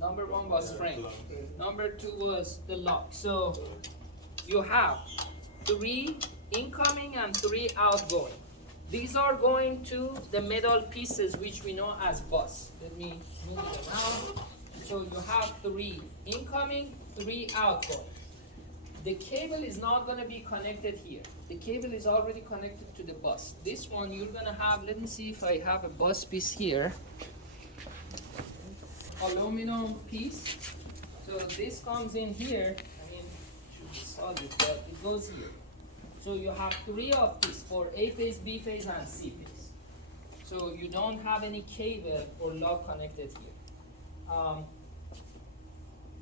Number one was frame. Number two was the lock. So you have 3 incoming and 3 outgoing. These are going to the metal pieces which we know as bus. Let me move it around. So you have 3 incoming, 3 outgoing. The cable is not going to be connected here. The cable is already connected to the bus. This one you're going to have, let me see if I have a bus piece here. Aluminum piece. So this comes in here. I mean, it should be solid, but it goes here. So you have 3 of these for A phase, B phase, and C phase. So you don't have any cable or lock connected here.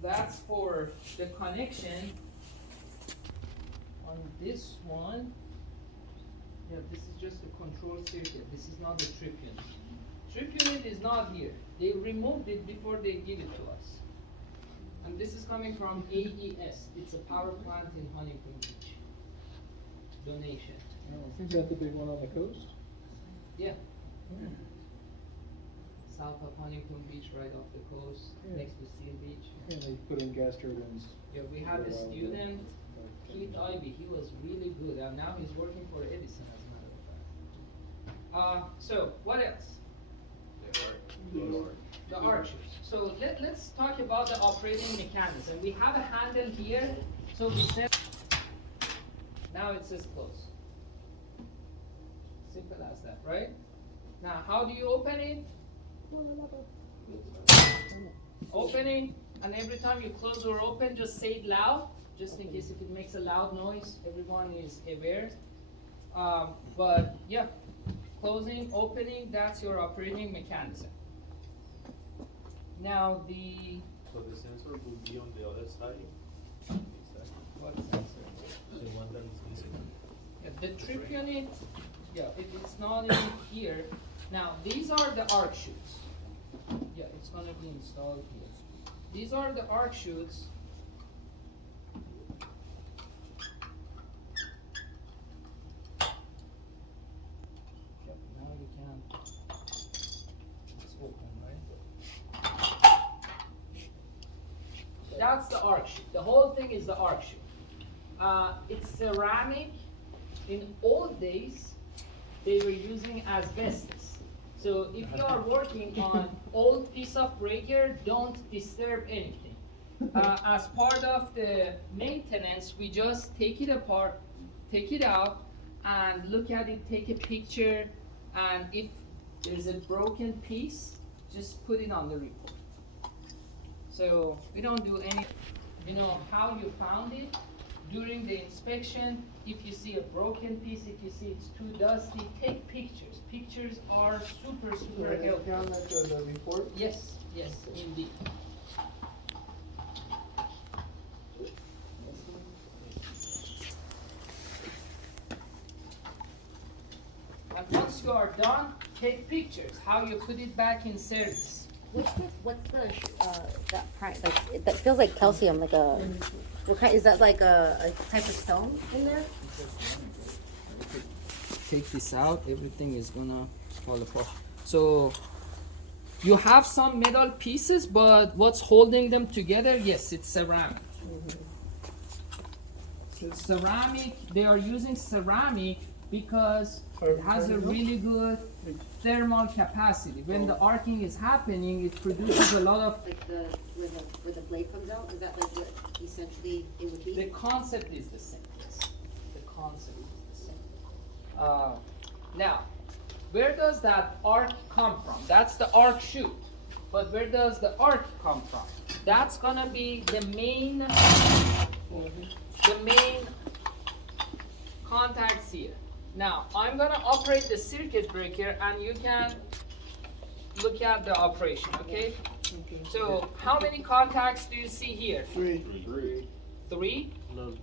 That's for the connection. On this one, yeah, this is just the control circuit. This is not the trip unit. Trip unit is not here. They removed it before they give it to us. And this is coming from AES. It's a power plant in Huntington Beach. Donation. Is that the big one on the coast? Yeah. South of Huntington Beach, right off the coast, Yeah. next to Seal Beach. And they put in gas turbines. Yeah, we have a student, Keith Ivy. He was really good, and now he's working for Edison, as a matter of fact. So what else? The arches. So let's talk about the operating mechanism. We have a handle here, so we set. Now it says close. Simple as that, right? Now, how do you open it? Opening, and every time you close or open, just say it loud, just in case if it makes a loud noise, everyone is aware. But yeah, closing, opening, that's your operating mechanism. Now So the sensor will be on the other side? what sensor? The one that is missing? Yeah, the trip unit, yeah, if it's not in here. Now, these are the arc chutes. Yeah, it's gonna be installed here. These are the arc chutes. Yep, now you can. It's open, right? That's the arc chute. The whole thing is the arc chute. It's ceramic. In old days, they were using asbestos. So if you are working on old piece of breaker, don't disturb anything. As part of the maintenance, we just take it apart, take it out, and look at it, take a picture, and if there's a broken piece, just put it on the report. So we don't do any, you know, how you found it during the inspection. If you see a broken piece, if you see it's too dusty, take pictures. Pictures are super helpful. Down at the report? Yes, yes, indeed. And once you are done, take pictures, how you put it back in service. What's that part, like, that feels like calcium, like a, what kind, is that like a type of stone in there? Take this out, everything is gonna fall apart. So you have some metal pieces, but what's holding them together? Yes, it's ceramic. So ceramic, they are using ceramic because it has a really good thermal capacity. When the arcing is happening, it produces a lot of. Like where the blade comes out, is that like what essentially it would The be? concept is the same. Yes. The concept is the same. Now, where does that arc come from? That's the arc chute. But where does the arc come from? That's gonna be the main contacts here. Now, I'm gonna operate the circuit breaker, and you can look at the operation, okay? So, how many contacts do you see here? Three. 3? No.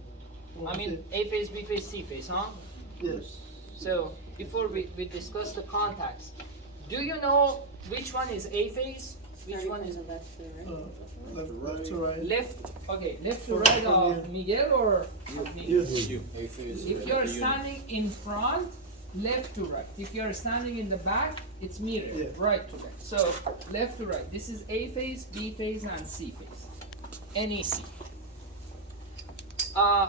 I mean, A phase, B phase, C phase, huh? Yes. So, before we discuss the contacts, do you know which one is A phase? Which one is left to the right? Left to right. left? Okay, left to right of Miguel or of me? Yes. If you're standing in front, left to right. If you're standing in the back, it's mirrored, Yeah. right to left. So left to right. This is A phase, B phase, and C phase. NEC.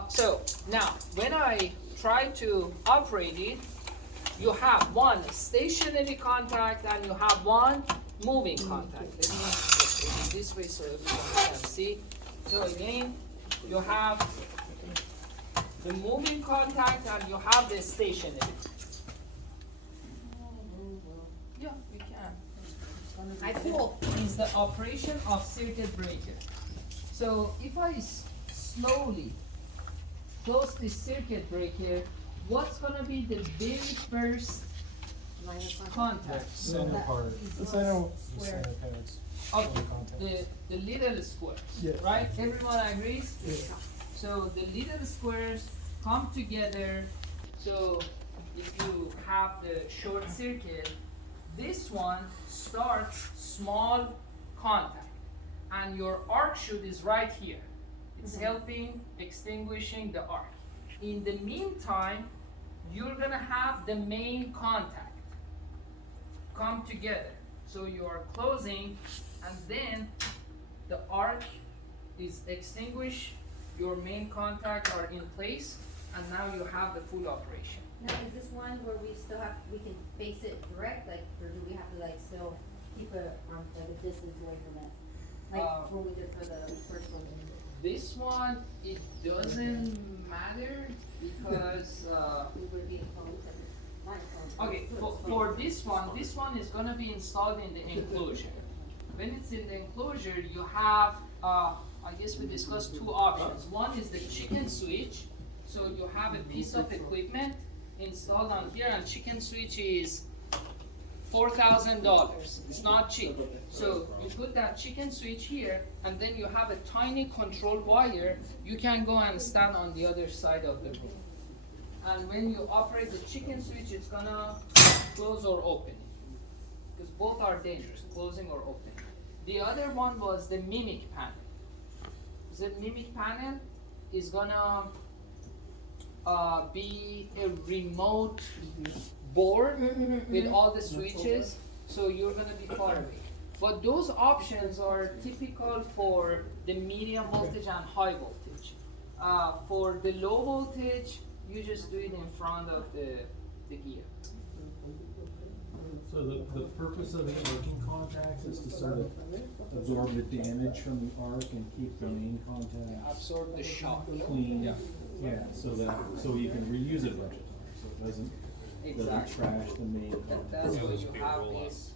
So now, when I try to operate it, you have one stationary contact and you have one moving contact. Let me put it this way so everyone can see. So again, you have the moving contact and you have the stationary. Yeah, we can. I pull. Is the operation of circuit breaker. So if I slowly close this circuit breaker, what's gonna be the very first contact? Center part. The center. The center pads. Of contacts. the little squares, Yeah. right? Everyone agrees? Yeah. So the little squares come together. So if you have the short circuit, this one starts small contact, and your arc shoot is right here. It's helping extinguishing the arc. In the meantime, you're gonna have the main contact come together. So you are closing, and then the arc is extinguished, your main contact are in place, and now you have the full operation. Now, is this one where we can face it direct, like, or do we have to like still keep like a distance away from it? Like when we did for the first one. This one, it doesn't matter because, We were being close and not close. okay, for this one is gonna be installed in the enclosure. When it's in the enclosure, you have, I guess we discussed two options. One is the chicken switch. So you have a piece of equipment installed on here, and chicken switch is $4,000. It's not cheap. So you put that chicken switch here, and then you have a tiny control wire. You can go and stand on the other side of the room. And when you operate the chicken switch, it's gonna close or open. Because both are dangerous, closing or opening. The other one was the mimic panel. The mimic panel is gonna be a remote board with all the switches, so you're gonna be far away. But those options are typical for the medium voltage and high voltage. For the low voltage, you just do it in front of the gear. So the purpose of the arcing contacts is to sort of absorb the damage from the arc and keep the main contact Absorb the shock. clean. Yeah. Yeah, so you can reuse it a bunch of times, so it doesn't Exactly. trash the main That's contact. why you have this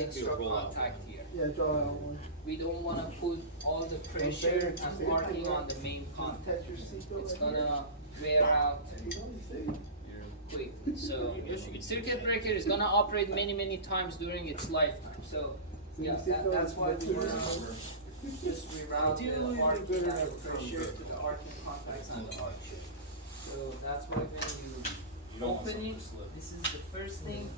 extra contact here. Yeah, draw out one. We don't wanna put all the pressure and arcing on the main contact. It's gonna wear out quickly. So circuit breaker is gonna operate many times during its lifetime. So yeah, that's why we wanna just reroute the arcing and the pressure to the arcing contacts and the arc chip. So that's why when you open it, this is the first thing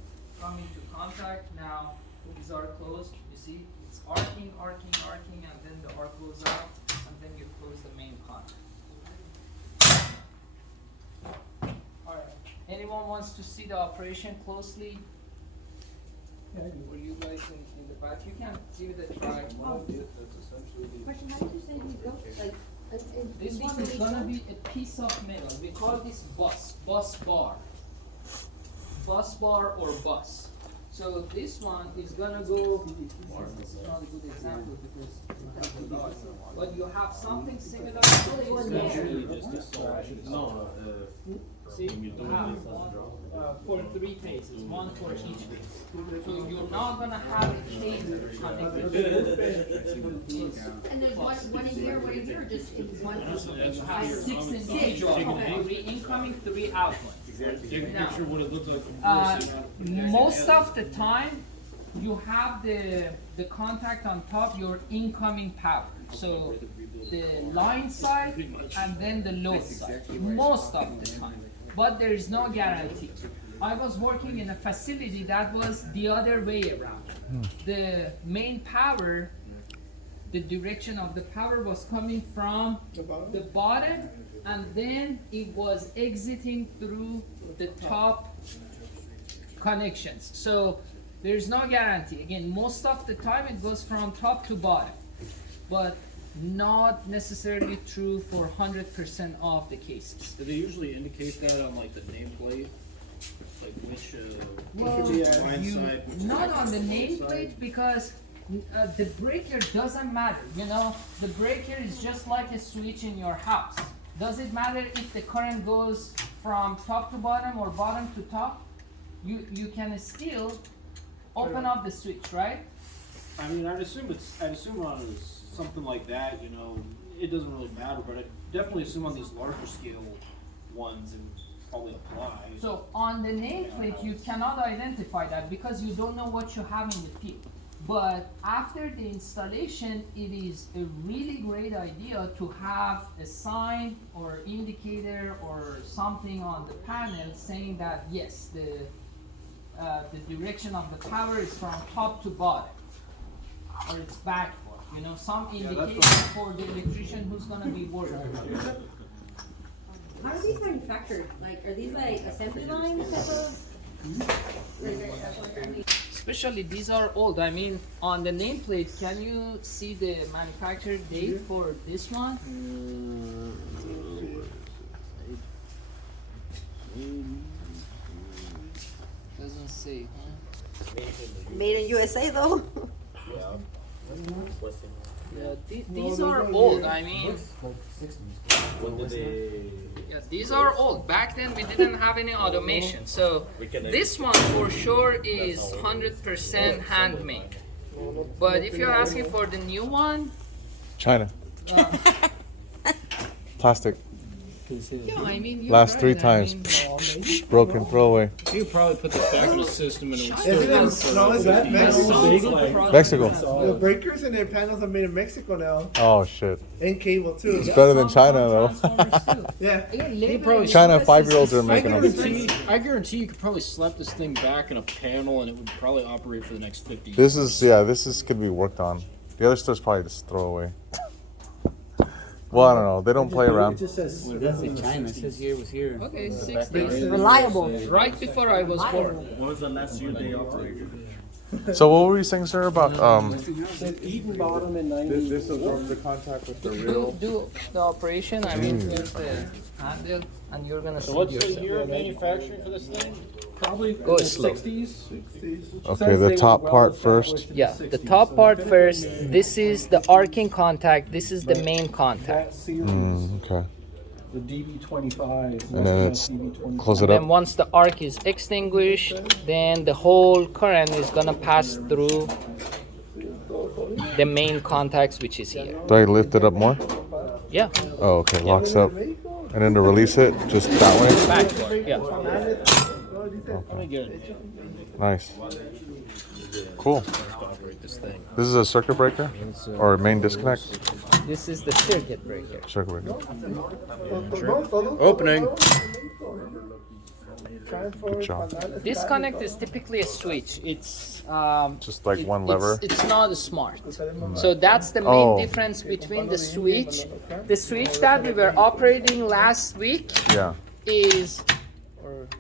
coming to contact. Now these are closed. You see, it's arcing, and then the arc goes out, and then you close the main contact. Alright, anyone wants to see the operation closely? Or you guys in the back, you can give it a try. Question, how did you say you built, like, This one is gonna be a piece of metal. We call this bus bar. Bus bar or bus. So this one is gonna go, this is not a good example because it's too large. But you have something similar to this one here. No, See, you have one, for 3 phases, one for each phase. So you're not gonna have a cable connected. and there's one in here, one in here, or just it's one? You have 6 individual, Okay. 3 incoming, 3 outgoing. Take a Now, picture of what it looks like from most of the time, you have the contact on top, your incoming power. So the line side and then the load side, most of the time. But there is no guarantee. I was working in a facility that was the other way around. The main power, the direction of the power was coming from the bottom, and then it was exiting through the top connections. So there's no guarantee. Again, most of the time it goes from top to bottom, but not necessarily true for 100% of the cases. Do they usually indicate that on like the nameplate? Like which, Well, line you, side, which not is on the line nameplate side? because the breaker doesn't matter. You know, the breaker is just like a switch in your house. Does it matter if the current goes from top to bottom or bottom to top? You can still open up the switch, right? I mean, I'd assume on something like that, you know, it doesn't really matter, but I definitely assume on these larger scale ones it would probably apply. So on the nameplate, you cannot identify that because you don't know what you have in the field. But after the installation, it is a really great idea to have a sign or indicator or something on the panel saying that yes, the direction of the power is from top to bottom, or it's backward. You know, some indication for the electrician who's gonna be working. How are these manufactured? Like, are these like assembly line type of? Especially these are old. I mean, on the nameplate, can you see the manufacturer date for this one? Doesn't say, huh? Made in USA though. Yeah, these are old. I mean, yeah, these are old. Back then we didn't have any automation, so this one for sure is 100% handmade. But if you're asking for the new one, China. Plastic. yeah, I mean, you're Last 3 right, I times. mean, Broken, throwaway. You could probably put this back in the system and it would still Isn't work. it, no, is that Mexico? Mexico. The breakers and their panels are made in Mexico now, Oh shit. and cable too. It's better than China though. Transformers too. Yeah. Again, labor probably- is China just 5-year-olds are as making them. I guarantee you could probably slap this thing back in a panel and it would probably operate for the next 50 years. This is could be worked on. The other stuff's probably just throwaway. Well, I don't know. They don't play around. It just says. China, it says here was here. Okay, 60s. Reliable. Right before I was born. When was the last year they operated? So what were you saying, sir, about Eaton Bottom in 90. This absorbs the contact with the Do the operation. I mean, here's the handle, and you're gonna see What's the yourself. year of manufacturing for this thing? Probably Go the slow. 60s. Okay, the top part first. Yeah, the top part first. This is the arcing contact. This is the main contact. That series, Okay. the DB25. And then it's DB25. close it Then up. once the arc is extinguished, then the whole current is gonna pass through the main contacts, which is here. Do I lift it up more? Yeah, Oh, okay. Locks up. And then to release it, just that way. backward. Yeah. Let me get it. Nice. Cool. Operate this thing. This is a circuit breaker or main disconnect. This is the circuit breaker. Circuit breaker. Opening. Good job. Disconnect is typically a switch. It's Just like one lever. It's not a smart. So that's the main Oh. difference between the switch. The switch that we were operating last week Yeah. is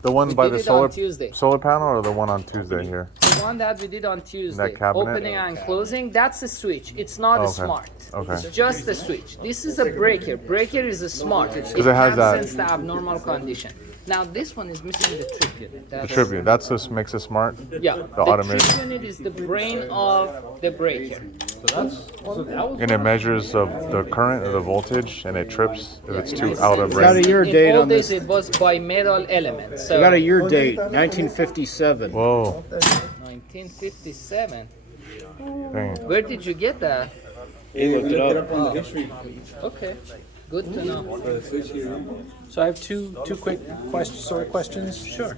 The one We by did the it on solar Tuesday. solar panel or the one on Tuesday here? the one that we did on Tuesday. cabinet? Opening and closing. That's a switch. It's not a Okay. smart. Okay. It's just a switch. This is a breaker. Breaker is a smart. It it has can that- sense the abnormal condition. Now this one is missing the trip unit. The That's- trip unit. That's what makes it smart. Yeah, the automated- trip unit is the brain of the breaker. And it measures the current or the voltage, and it trips if it's too out of Got a range. year In date old on days, this. it was by metal elements. So I got a year date, 1957. Whoa. 1957. Dang. Where did you get that? He looked it up. Okay, good to know. So I have two quick questions. Sure.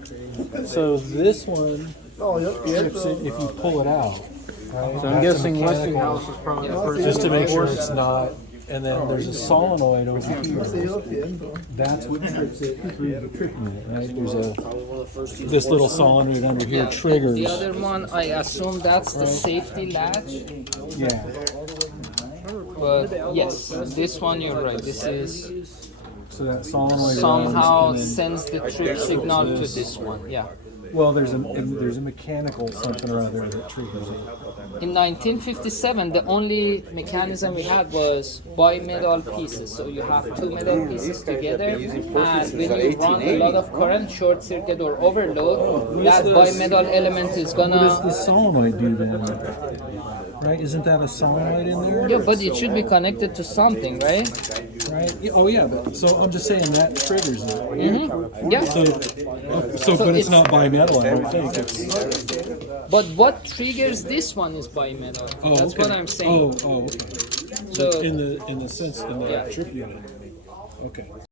So this one trips it if you pull it out. Right? So I'm That's a guessing mechanical- Westinghouse is probably the first. Just to make sure it's not. And then there's a solenoid over here. That's what trips it through the trip unit, right? There's a this little solenoid under here triggers. The other one, I assume that's the safety latch. Yeah. But yes, this one you're right. This is So that solenoid somehow runs, and then sends the trip signal to this one. Yeah. Well, there's a mechanical something or other that triggers it. In 1957, the only mechanism we had was bimetal pieces. So you have two metal pieces together, and when you run a lot of current, short circuit or overload, that bimetal element is What does gonna. the solenoid do then? Right? Isn't that a solenoid in there? Yeah, but it should be connected to something, right? Right? Oh yeah, but so I'm just saying that triggers it. Yeah. So but it's not bimetal, I don't think. But what triggers this one is bimetal. Oh, That's okay. what I'm saying. Oh, okay. So In the sense in the Yeah. trip unit. Okay.